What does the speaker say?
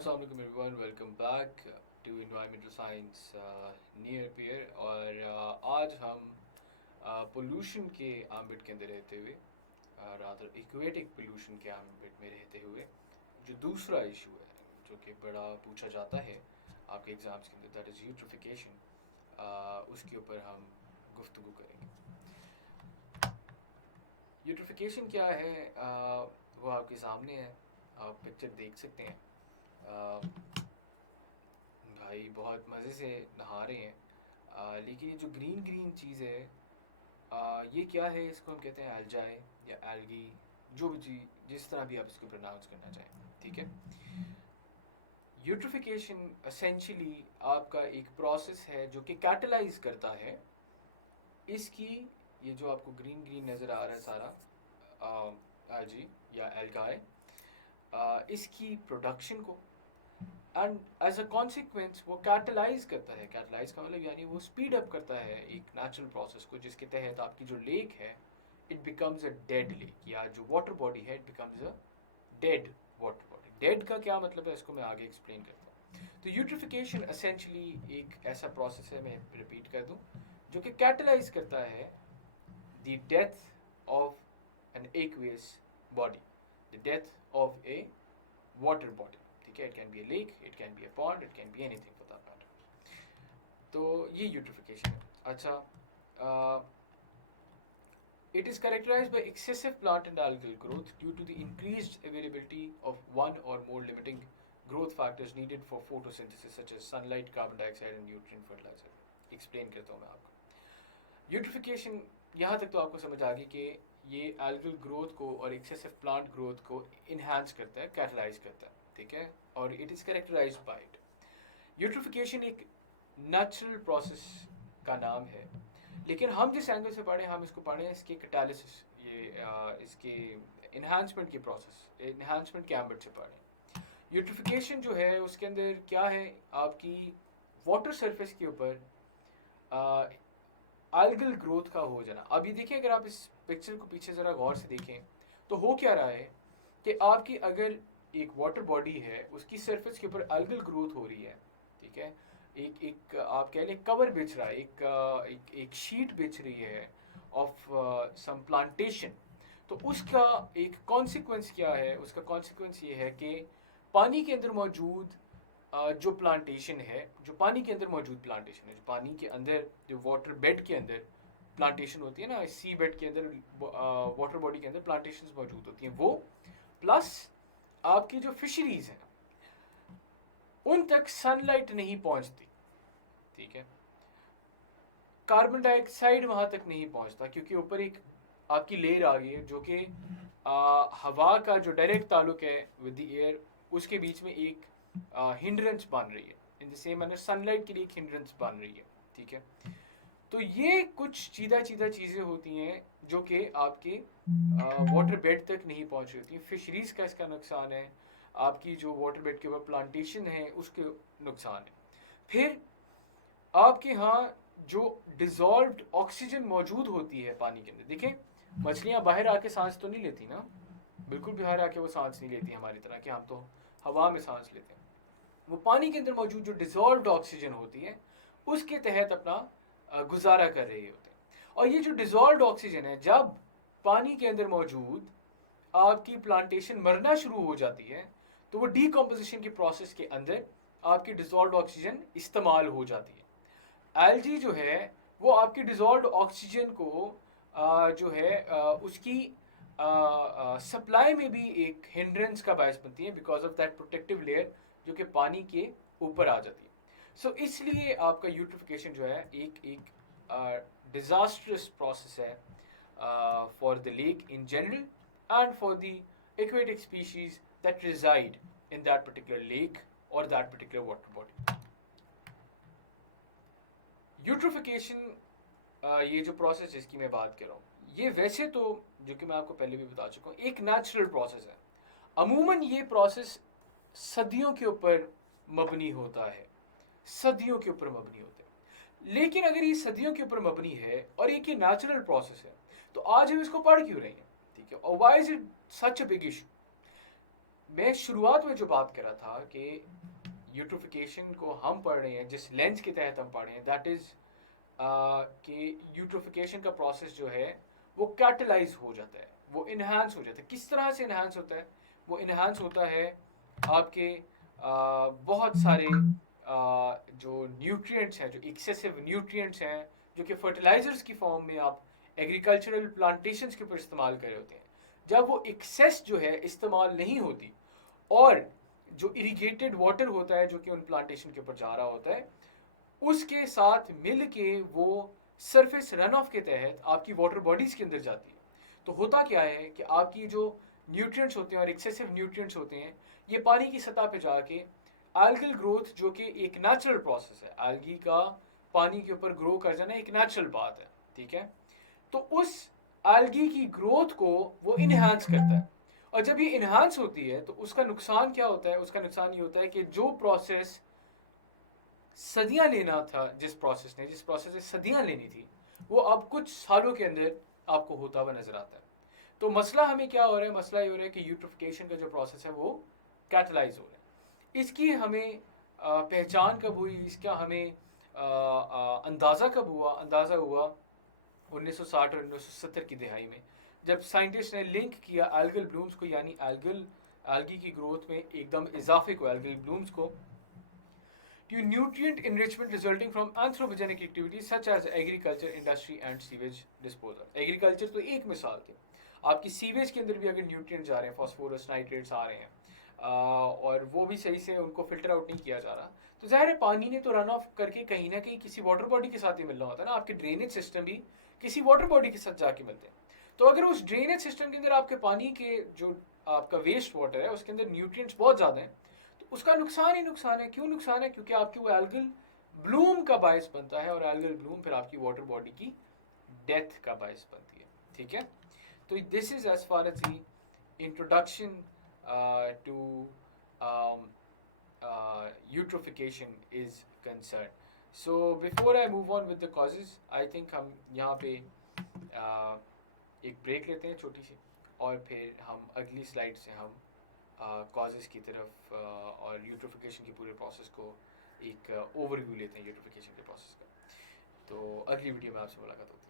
Assalamu alaikum everyone, welcome back to Environmental Science near pair और आज हम pollution के आम्बिट के अंदर रहते हुए रादर इक्वेटिक पोल्यूशन के आम्बिट में रहते हुए जो दूसरा इशू है जो कि बड़ा पूछा जाता है आपके एग्ज़ाम्स के अंदर, दैट इज़ यूट्रिफिकेशन, उसके ऊपर हम गुफ्तगू करेंगे। यूट्रिफिकेशन क्या है वो आपके सामने है, आप पिक्चर देख सकते हैं। भाई बहुत मज़े से नहा रहे हैं, लेकिन ये जो ग्रीन ग्रीन चीज़ है ये क्या है? इसको हम कहते हैं एल्जाई या एल्गी, जो भी चीज़ जिस तरह भी आप इसको प्रोनाउंस करना चाहें, ठीक है। यूट्रिफिकेशन एसेंशियली आपका एक प्रोसेस है जो कि कैटलाइज करता है इसकी, ये जो आपको ग्रीन ग्रीन नज़र आ रहा है सारा एल्जी या एल्गाई, इसकी प्रोडक्शन को, एंड एज अ कॉन्सिक्वेंस वो कैटलाइज करता है। कैटलाइज का मतलब यानी वो स्पीड अप करता है एक नेचुरल प्रोसेस को, जिसके तहत आपकी जो लेक है it becomes a dead lake, या जो वाटर बॉडी है it becomes a dead water body. Dead का क्या मतलब है इसको मैं आगे एक्सप्लेन करता हूँ। तो यूट्रिफिकेशन एसेंशियली एक ऐसा प्रोसेस है, मैं रिपीट कर दूँ, जो कि कैटलाइज करता है the death of an aqueous body, the death of a water body, ठीक है। It can be a lake, it can be a pond, it can be anything for that matter. तो ये यूट्रिफिकेशन है। अच्छा, it is characterized by excessive plant and algal growth due to the increased availability of one or more limiting growth factors needed for photosynthesis such as sunlight, carbon dioxide and nutrient fertilizer। Explain करता हूँ मैं आपको। Eutrophication यहाँ तक तो आपको समझ आ गई कि ये एल्गल ग्रोथ को और एक्सेसिव प्लांट ग्रोथ को इन्हांस करता है, कैटलाइज करता है, ठीक है। और it is characterised by it. Eutrophication एक नेचुरल प्रोसेस का नाम है, लेकिन हम जिस एंगल से पढ़ें हम इसको पढ़ें इसके कैटालिसिस, ये इसके इन्हांसमेंट की प्रोसेस, इन्हांसमेंट के एम्बिट से पढ़ें। यूट्रिफिकेशन जो है उसके अंदर क्या है, आपकी वाटर सरफेस के ऊपर एल्गल ग्रोथ का हो जाना। अब ये देखिए, अगर आप इस पिक्चर को पीछे ज़रा गौर से देखें तो हो क्या रहा है कि आपकी अगर एक वाटर बॉडी है उसकी सरफेस के ऊपर एल्गल ग्रोथ हो रही है, ठीक है। एक एक आप कह लें कवर बिछ रहा है, एक शीट बिछ रही है ऑफ सम प्लांटेशन। तो उसका एक कॉन्सिक्वेंस क्या है? उसका कॉन्सिक्वेंस ये है कि पानी के अंदर मौजूद जो प्लांटेशन है, जो पानी के अंदर मौजूद प्लांटेशन है, जो पानी के अंदर, जो वाटर बेड के अंदर प्लांटेशन होती है ना, सी बेड के अंदर, वाटर बॉडी के अंदर प्लांटेशन मौजूद होती हैं, वो प्लस आपकी जो फिशरीज हैं उन तक सनलाइट नहीं पहुंचती, ठीक है। कार्बन डाइऑक्साइड वहां तक नहीं पहुंचता क्योंकि ऊपर एक आपकी लेयर आ गई है जो कि हवा का जो डायरेक्ट ताल्लुक है विद द एयर, उसके बीच में एक हिंड्रेंस बन रही है। In the same manner sunlight के लिए एक हिंड्रेंस बन रही है, ठीक है। तो ये कुछ सीधा सीधा चीज़ें होती हैं जो कि आपके वाटर बेड तक नहीं पहुंच रही होती हैं। फिशरीज का इसका नुकसान है, आपकी जो वाटर बेड के ऊपर प्लांटेशन है उसके नुकसान है। फिर आपके यहाँ जो डिजॉल्व्ड ऑक्सीजन मौजूद होती है पानी के अंदर, देखें मछलियाँ बाहर आके सांस तो नहीं लेती ना, बिल्कुल भी बाहर आके वो सांस नहीं लेती हमारी तरह कि हम तो हवा में सांस लेते हैं। वो पानी के अंदर मौजूद जो डिजॉल्व्ड ऑक्सीजन होती है उसके तहत अपना गुजारा कर रहे होते हैं। और ये जो डिजॉल्व्ड ऑक्सीजन है, जब पानी के अंदर मौजूद आपकी प्लांटेशन मरना शुरू हो जाती है तो वो डीकम्पोजिशन के प्रोसेस के अंदर आपकी डिजॉल्व्ड ऑक्सीजन इस्तेमाल हो जाती है। एल्जी जो है वो आपकी डिजॉल्व्ड ऑक्सीजन को जो है उसकी सप्लाई में भी एक हिंड्रेंस का बायस बनती है because of that protective layer जो कि पानी के ऊपर आ जाती है। सो इसलिए आपका यूट्रिफिकेशन जो है एक डिजास्ट्रस प्रोसेस है for the lake in general and for the aquatic species that reside in that particular lake or that particular water body. Eutrophication, ये जो प्रोसेस जिसकी मैं बात कर रहा हूँ, ये वैसे तो जो कि मैं आपको पहले भी बता चुका हूँ एक नेचुरल प्रोसेस है। अमूमन ये प्रोसेस सदियों के ऊपर मबनी होता है, सदियों के ऊपर मबनी होता है। लेकिन अगर ये सदियों के ऊपर मबनी है और एक ये नेचुरल प्रोसेस है तो आज हम इसको पढ़ क्यों रहे हैं, ठीक है। और why is it such a big issue? मैं शुरुआत में जो बात कर रहा था कि यूट्रोफिकेशन को हम पढ़ रहे हैं, जिस लेंस के तहत हम पढ़ रहे हैं, दैट इज़ कि यूट्रोफिकेशन का प्रोसेस जो है वो कैटलाइज हो जाता है, वो इन्हांस हो जाता है। किस तरह से इन्हांस होता है? वो इन्हांस होता है आपके बहुत सारे जो न्यूट्रिएंट्स हैं, जो एक्सेसिव न्यूट्रिएंट्स हैं, जो कि फर्टिलाइजर्स की फॉर्म में आप एग्रीकल्चरल प्लांटेशंस के ऊपर इस्तेमाल कर रहे होते हैं, जब वो एक्सेस जो है इस्तेमाल नहीं होती, और जो इरिगेटेड वाटर होता है जो कि उन प्लांटेशन के ऊपर जा रहा होता है, उसके साथ मिल के वो सरफेस रन ऑफ के तहत आपकी वाटर बॉडीज के अंदर जाती है। तो होता क्या है कि आपकी जो न्यूट्रिएंट्स होते हैं और एक्सेसिव न्यूट्रिएंट्स होते हैं, ये पानी की सतह पे जाके एल्गल ग्रोथ, जो कि एक नेचुरल प्रोसेस है, एल्गी का पानी के ऊपर ग्रो कर जाना एक नेचुरल बात है, ठीक है। तो उस एल्गी की ग्रोथ को वो इन्हांस करता है, और जब ये इन्हांस होती है तो उसका नुकसान क्या होता है? उसका नुकसान ये होता है कि जो प्रोसेस सदियां लेना था, जिस प्रोसेस से सदियां लेनी थी, वो अब कुछ सालों के अंदर आपको होता हुआ नजर आता है। तो मसला हमें क्या हो रहा है? मसला ये हो रहा है कि यूट्रोफिकेशन का जो प्रोसेस है वो कैटलाइज हो रहा है। इसकी हमें पहचान कब हुई, इसका हमें अंदाज़ा कब हुआ? अंदाज़ा हुआ 1960 और 1970 की दिहाई में, जब साइंटिस्ट ने लिंक किया एल्गल ब्लूम्स को, यानी एल्गी की ग्रोथ में एकदम इजाफे को, एल्गल ब्लूम्स को, to nutrient enrichment resulting from anthropogenic activities such as agriculture, industry and sewage disposal. Agriculture तो एक मिसाल थी, आपकी सीवेज के अंदर भी अगर न्यूट्रिएंट्स जा रहे हैं, फास्फोरस, नाइट्रेट्स आ रहे हैं, और वो भी सही से उनको फिल्टर आउट नहीं किया जा रहा, तो ज़ाहिर है पानी ने तो रन ऑफ करके कहीं ना कहीं किसी वाटर बॉडी के साथ ही मिलना होता है ना। आपके ड्रेनेज सिस्टम भी किसी वाटर बॉडी के साथ जाके मिलते हैं। तो अगर उस ड्रेनेज सिस्टम के अंदर आपके पानी के जो आपका वेस्ट वाटर है उसके अंदर न्यूट्रिएंट्स बहुत ज़्यादा हैं, तो उसका नुकसान ही नुकसान है। क्यों नुकसान है? क्योंकि आपकी वो एल्गल ब्लूम का बायस बनता है, और एल्गल ब्लूम फिर आपकी वाटर बॉडी की डेथ का बायस बनती है, ठीक है। तो this is as far as the introduction to eutrophication is concerned. So before I move on with the causes, I think हम यहाँ पे एक ब्रेक लेते हैं छोटी सी, और फिर हम अगली स्लाइड से हम कॉजेज़ की तरफ और यूट्रोफिकेशन की पूरे प्रोसेस को एक ओवरव्यू लेते हैं यूट्रोफिकेशन के प्रोसेस का। तो अगली वीडियो में आपसे मुलाकात होती है।